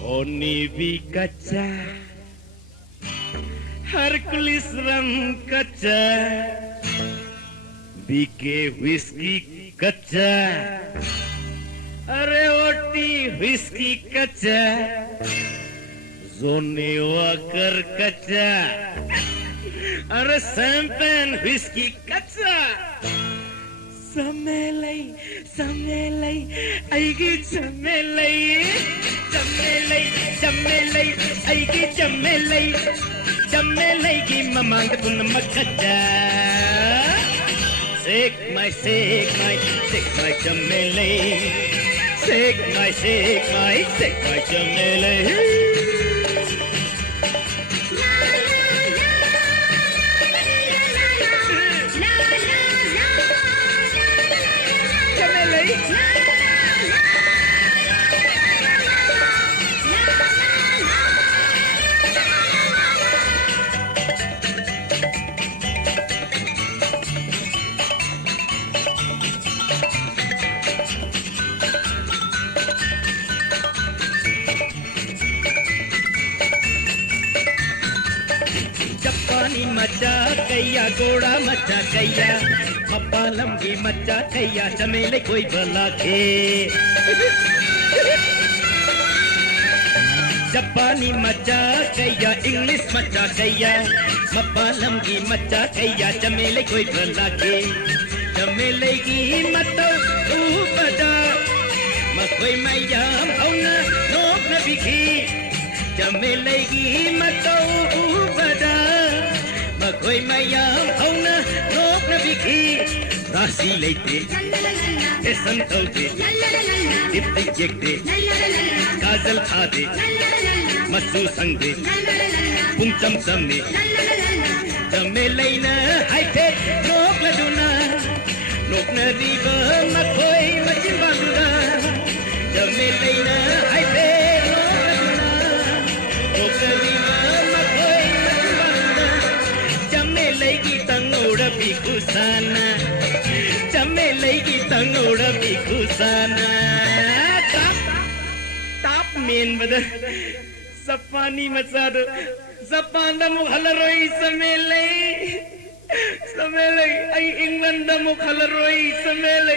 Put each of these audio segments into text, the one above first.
Honey भी कच्चा Hercules rum कच्चा बीके whiskey कच्चा अरे ओटी whiskey कच्चा Johnny Walker कच्चा अरे champagne whiskey कच्चा Samelai, samelai, aigi samelai, samelai, samelai, aigi samelai, samelai ki mamang pun makata. Shake my samelai, shake my samelai. मचा कैया गोड़ा मचा कैया पप्पा लंबी मचा कैया चमेले कोई भला के जापानी मचा कैया इंग्लिश मचा कैया पप्पा लंबी मचा कैया चमेले कोई भला के चमेले की मत तू बजा मकोई मैया औना नोक न बिखी चमेले की मत तू बजा कोई मैया औना नोक न बिखी राशि लेते ए संतोते दिप्ते जेकते काजल खादे मस्सू संगे पुंचम सम्मे जमे लेना हाइते नोक लदुना नोक न रिबा मकोई मचिन बांगुदा जमे लेना हाइते नोक न रिबा Bikusana, चमेले की तंगोड़ा बिकुसाना ताप मेन बदर सपानी मचा दो सपांदा मुखलरोई समेले आई इंग्लंड मुखलरोई समेले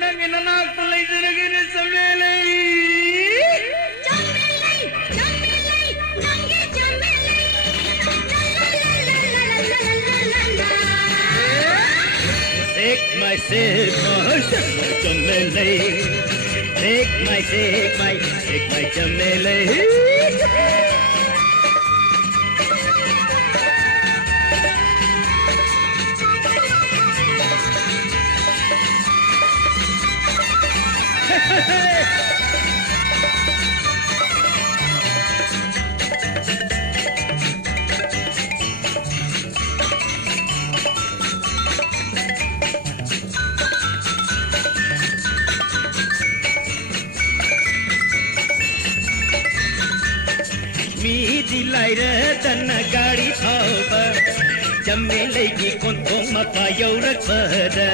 नंगे ननाक पलाई जरगे समेले Take my chamele. Take my chamele. Laira dan gari thauba chame ki kontong mapa yaurak pada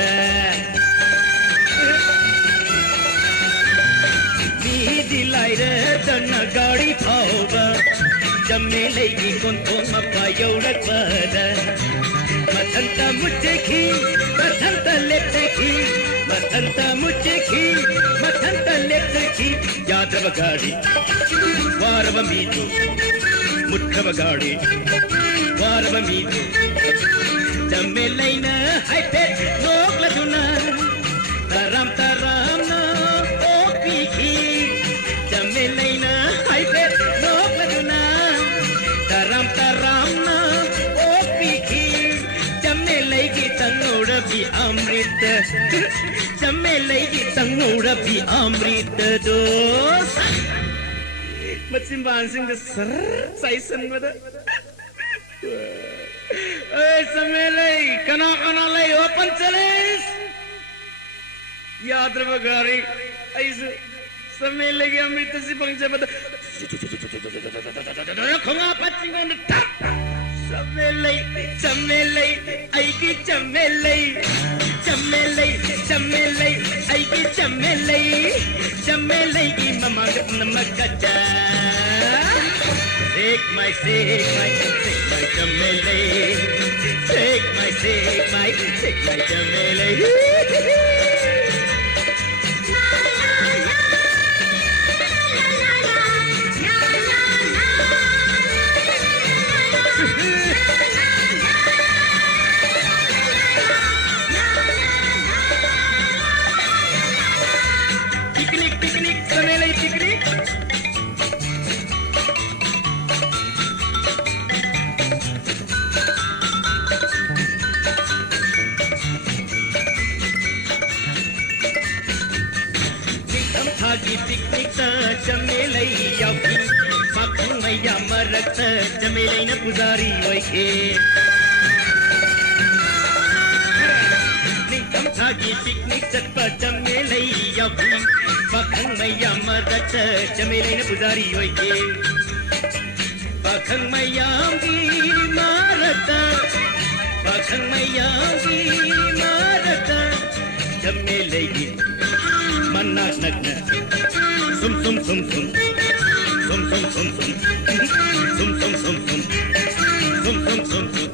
di laira dan gari thauba chame ki kontong mapa yaurak pada matanta mujhe matanta lepte ki matanta mujhe matanta lepte ki yadava gari warava mitu Muttava gaadi, warava mitu. Chame na haipet nok laduna, taram na okiki. Chame na haipet nok laduna, taram na okiki. Chame ki tangoda bi amrit, chame ki tangoda bi amrit dos. Macam bansing the sir, saisan bada. Samele, kana lay open challenge. Yaad rava gari, aise samele ki amrit si bangja bada. Khunga patching on the top. Samele, aiki chamele, aiki chamele ki mamang namakaja. Shake my, chamele. Shake my, chamele. Picnic, picnic, chamele, picnic. Thagi picnic ta chamelai yauki pakhang maiya marak ta chamelai na pujari oike nikam thagi picnic ta chamelai yauki pakhang maiya marak ta chamelai na pujari oike pakhang maiya gi marata pakhang maiya gi marata chamelai gi manna nagna sum sum sum sum sum sum sum sum sum sum sum sum sum sum sum sum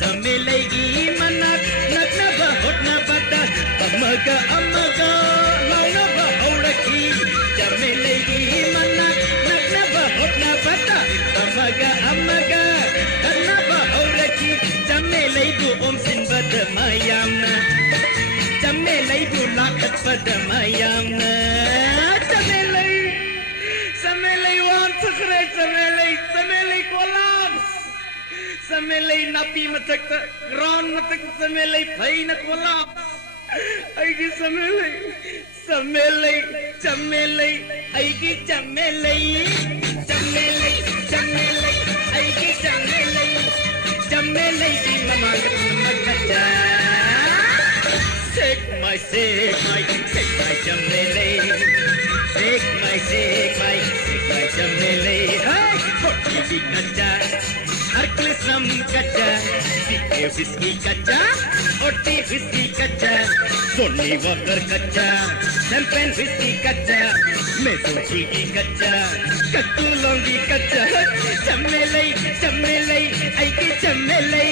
chamelai gi manna nagna bahut na bata amaga amaga launa bahuraki chamelai gi manna nagna bahut na bata amaga amaga karna bahuraki chamelai bu sin bad mayamna chamelai bu lakat padamayamna chamelai chamelai wan sakre chamelai collapse chamelai napi matak ground matak chamelai phaina collapse aigi chamelai aigi chamelai aigi chamelai ki mama magata Shake my, chamelai. Shake my, chamelai. Hey, forty big kacha, Hercules rum kacha, P.A. whiskey kacha, forty whiskey kacha, Johnny Walker kacha, champagne whiskey kacha, Meso chigi kacha, Kattu longi kacha, chamelai, aiki chamelai,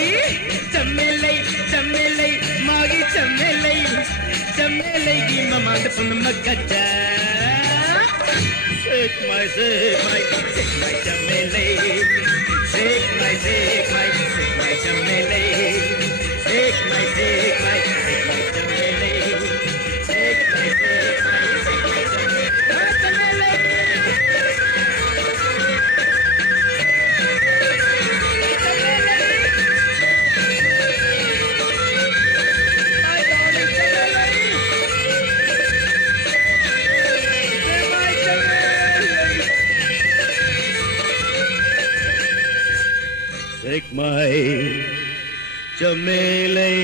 magi chamelai gi mamad pun magacha shake my chamelai shake my chamelai shake my chamelai shake my Take my chamelai.